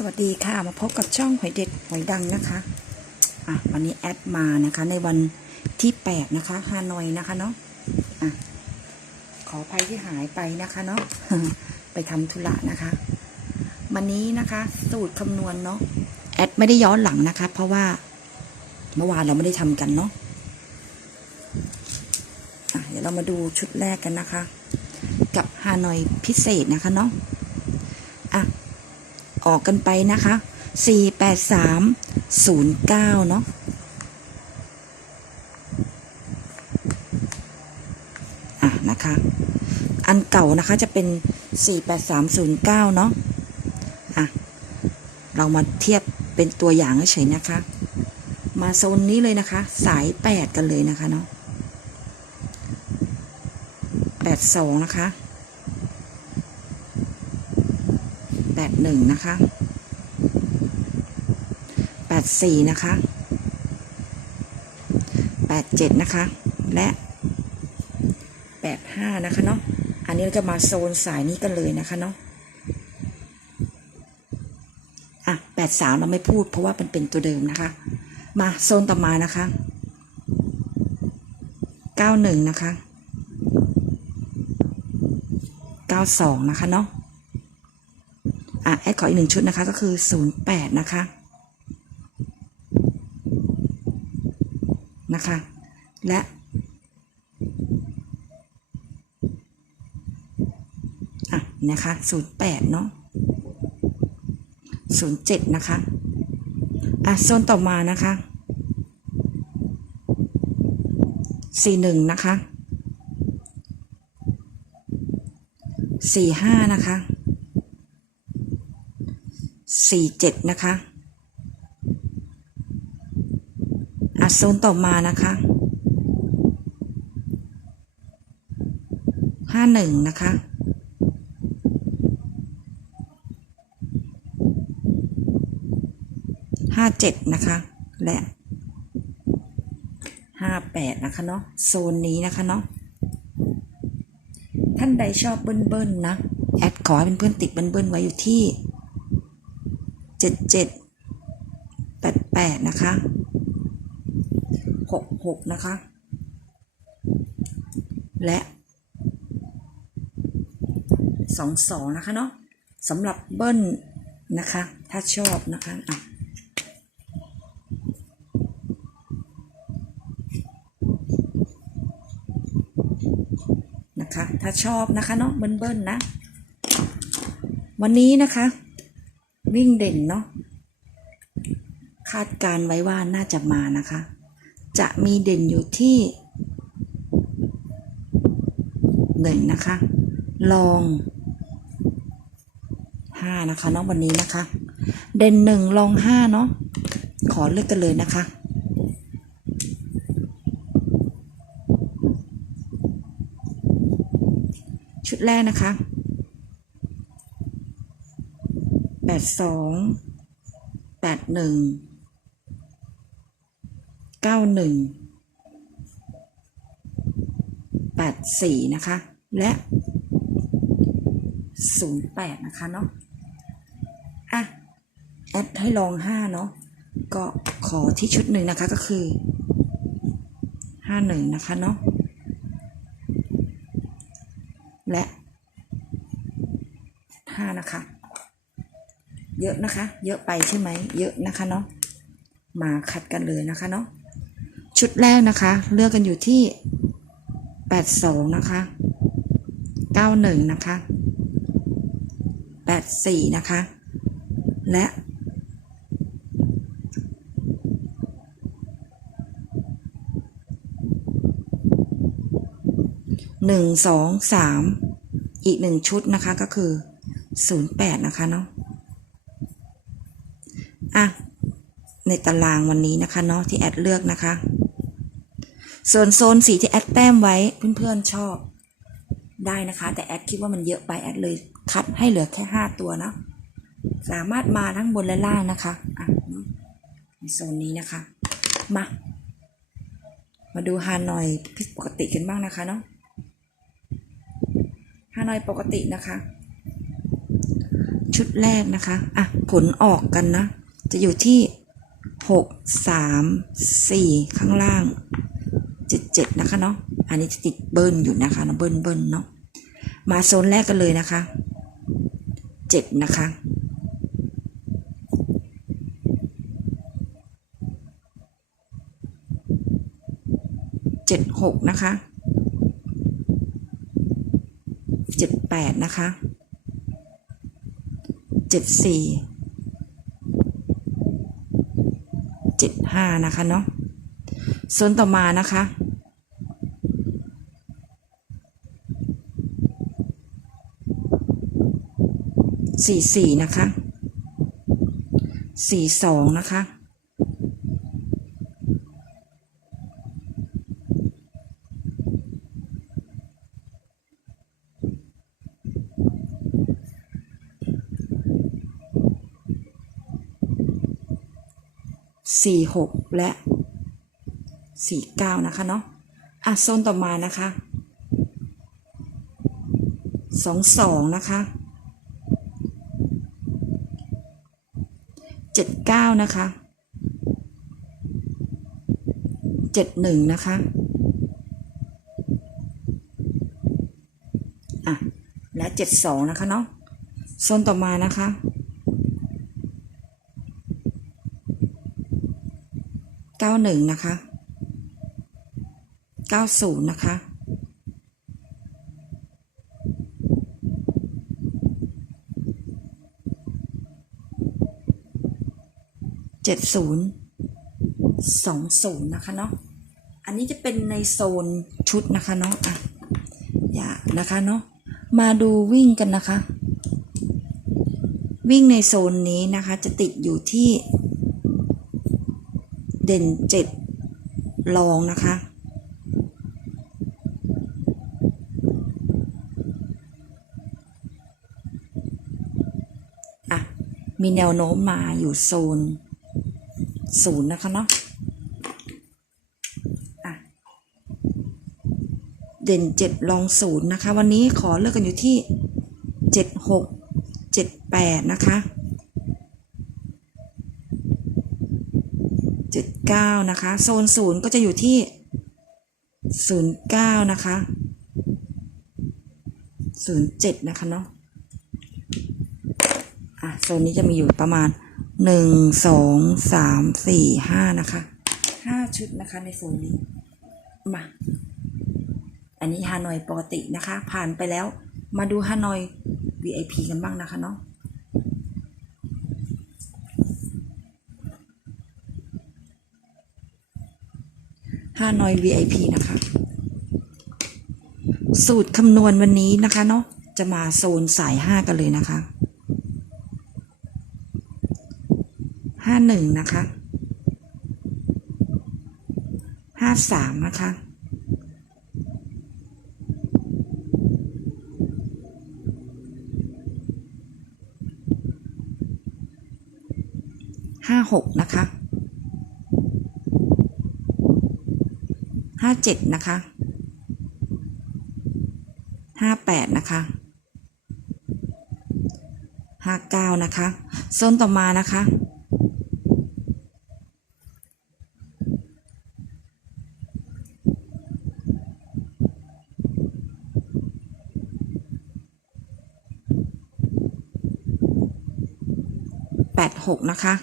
สวัสดีค่ะมาพบกับช่องหอยเด็ดหอยดังนะคะอะวันนี้แอดมานะคะ ในวันที่8นะคะฮานอยนะคะเนาะอะขออภัยที่หายไปนะคะเนาะไปทำธุระนะคะ วันนี้นะคะ สูตรคำนวณเนาะแอดไม่ได้ย้อนหลังนะคะ เพราะว่าเมื่อวานเราไม่ได้ทำกันเนาะอะเดี๋ยวเรามาดูชุดแรกกันนะคะ กับฮานอยพิเศษนะคะเนาะ ออกกันไปนะคะ 48309 เนาะอะนะคะ อันเก่านะคะจะเป็น 48309 เนาะอะ เรามาเทียบเป็นตัวอย่างเฉยนะคะ มาโซนนี้เลยนะคะ สาย 8 กันเลยนะคะเนาะ82 นะคะ แปดหนึ่งนะคะแปดสี่นะคะแปดเจ็ดนะคะ และแปดห้านะคะเนาะ อันนี้เราจะมาโซนสายนี้กันเลยนะคะเนาะอะแปดสามเราไม่พูดเพราะว่ามันเป็นตัวเดิมนะคะ มาโซนต่อมานะคะเก้าหนึ่งนะคะเก้าสองนะคะเนาะ อะแอดขออีกหนึ่งชุดนะคะก็คือ 08 นะคะ นะคะ และ อะ นะคะ 08 เนาะ07 นะคะ อะ โซนต่อมานะคะ 41 นะคะ 45 นะคะ สี่เจ็ดนะคะอะโซนต่อมานะคะห้าหนึ่งนะคะห้าเจ็ดนะคะ และห้าแปดนะคะเนาะโซนนี้นะคะเนาะท่านใดชอบเบิ้ลๆนะ แอดขอให้เพื่อนติดเบิ้ลๆไว้อยู่ที่ เจ็ดเจ็ดแปดแปดนะคะหกหกนะคะ และสองสองนะคะเนาะสำหรับเบิ้ลนะคะ ถ้าชอบนะคะอะนะคะ ถ้าชอบนะคะเนาะเบิ้ลๆนะ วันนี้นะคะ วิ่งเด่นเนาะคาดการไว้ว่าน่าจะมานะคะ จะมีเด่นอยู่ที่หนึ่งนะคะ ลองห้านะคะเนาะวันนี้นะคะ เด่นหนึ่งลองห้าเนาะขอเลือกกันเลยนะคะชุดแรกนะคะ แปดสองแปดหนึ่งเก้าหนึ่งแปดสี่นะคะ และศูนย์แปดนะคะเนาะอะ แอดให้ลองห้าเนาะก็ขอที่ชุดหนึ่งนะคะก็คือห้าหนึ่งนะคะเนาะและห้านะคะ เยอะนะคะ เยอะไปใช่ไหมเยอะนะคะเนาะมาคัดกันเลยนะคะเนาะชุดแรกนะคะ เลือกกันอยู่ที่แปดสองนะคะเก้าหนึ่งนะคะแปดสี่นะคะ และหนึ่งสองสามอีกหนึ่งชุดนะคะก็คือศูนย์แปดนะคะเนาะ อะในตารางวันนี้นะคะเนาะที่แอดเลือกนะคะ ส่วนโซนสีที่แอดแต้มไว้เพื่อนๆชอบได้นะคะ แต่แอดคิดว่ามันเยอะไปแอดเลยคัดให้เหลือแค่ห้าตัวเนาะสามารถมาทั้งบนและล่างนะคะอะในโซนนี้นะคะ มา มาดูฮานอยผิดปกติกันบ้างนะคะเนาะฮานอยปกตินะคะ ชุดแรกนะคะ อะ ผลออกกันนะ จะอยู่ที่หกสามสี่ข้างล่างเจ็ดเจ็ดนะคะเนาะ อันนี้จะติดเบิ้ลอยู่นะคะเนาะเบิ้ลเบิ้ลเนาะ มาโซนแรกกันเลยนะคะเจ็ดนะคะ เจ็ดหกนะคะเจ็ดแปดนะคะเจ็ดสี่ เจ็ด ห้านะคะเนาะส่วนต่อมานะคะ สี่สี่นะคะ สี่สองนะคะ สี่หกและสี่เก้านะคะเนาะอะโซนต่อมานะคะสองสองนะคะเจ็ดเก้านะคะเจ็ดหนึ่งนะคะอะและเจ็ดสองนะคะเนาะโซนต่อมานะคะ เก้า หนึ่งนะคะเก้าศูนย์นะคะเจ็ดศูนย์สองศูนย์นะคะเนาะอันนี้จะเป็นในโซนชุดนะคะเนาะอะอย่านะคะเนาะมาดูวิ่งกันนะคะ วิ่งในโซนนี้นะคะจะติดอยู่ที่ เด่นเจ็ดลองนะคะ อะ มีแนวโน้มมาอยู่โซนศูนย์นะคะเนาะอะ เด่นเจ็ดลองศูนย์นะคะ วันนี้ขอเลือกกันอยู่ที่เจ็ดหกเจ็ดแปดนะคะ เก้านะคะ โซนศูนย์ก็จะอยู่ที่ศูนย์เก้านะคะศูนย์เจ็ดนะคะเนาะอะโซนนี้จะมีอยู่ประมาณหนึ่งสองสามสี่ห้านะคะห้าชุดนะคะในโซนนี้ มา อันนี้ฮานอยปกตินะคะ ผ่านไปแล้วมาดูฮานอย VIP กันบ้างนะคะเนาะ ฮานอย VIP นะคะ สูตรคำนวณวันนี้นะคะเนาะจะมาโซนสายห้ากันเลยนะคะห้าหนึ่งนะคะห้าสามนะคะห้าหกนะคะ ห้า เจ็ดนะคะห้าแปดนะคะห้าเก้านะคะโซนต่อมานะคะแปดหกนะคะ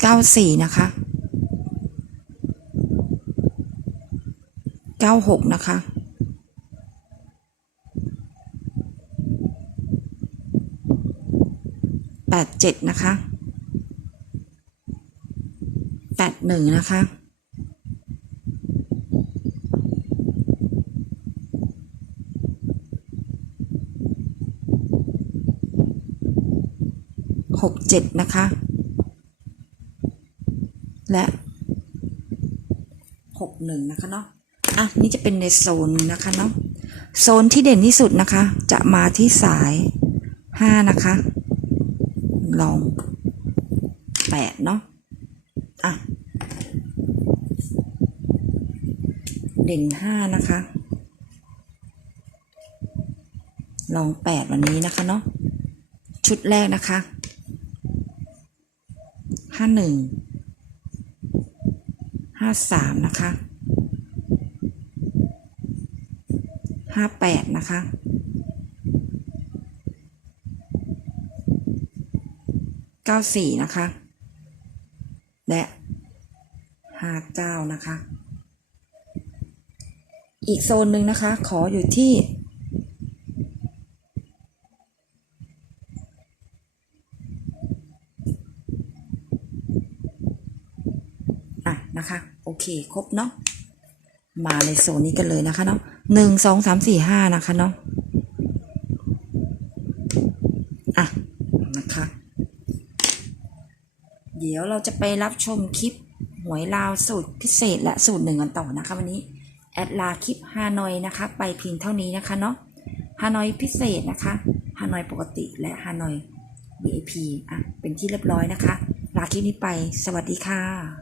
เก้าสี่นะคะเก้าหกนะคะแปดเจ็ดนะคะแปดหนึ่งนะคะหกเจ็ดนะคะ และหกหนึ่งนะคะเนาะอะนี่จะเป็นในโซนนะคะเนาะโซนที่เด่นที่สุดนะคะ จะมาที่สายห้านะคะ ลองแปดเนาะอะเด่นห้านะคะ ลองแปดวันนี้นะคะเนาะชุดแรกนะคะห้าหนึ่ง ห้าสามนะคะห้าแปดนะคะเก้าสี่นะคะ และห้าเก้านะคะ อีกโซนหนึ่งนะคะ ขออยู่ที่ อะนะคะ โอ เคครบเนาะมาในโซนนี้กันเลยนะคะเนาะหนึ่งสองสามสี่ห้านะคะเนาะอะนะคะ เดี๋ยวเราจะไปรับชมคลิปหวยลาวสูตรพิเศษและสูตรหนึ่งกันต่อนะคะวันนี้แอดลาคลิปฮานอยนะคะ ไปเพียงเท่านี้นะคะเนาะฮานอยพิเศษนะคะฮานอยปกติและฮานอย VIP อะเป็นที่เรียบร้อยนะคะ ลาคลิปนี้ไปสวัสดีค่ะ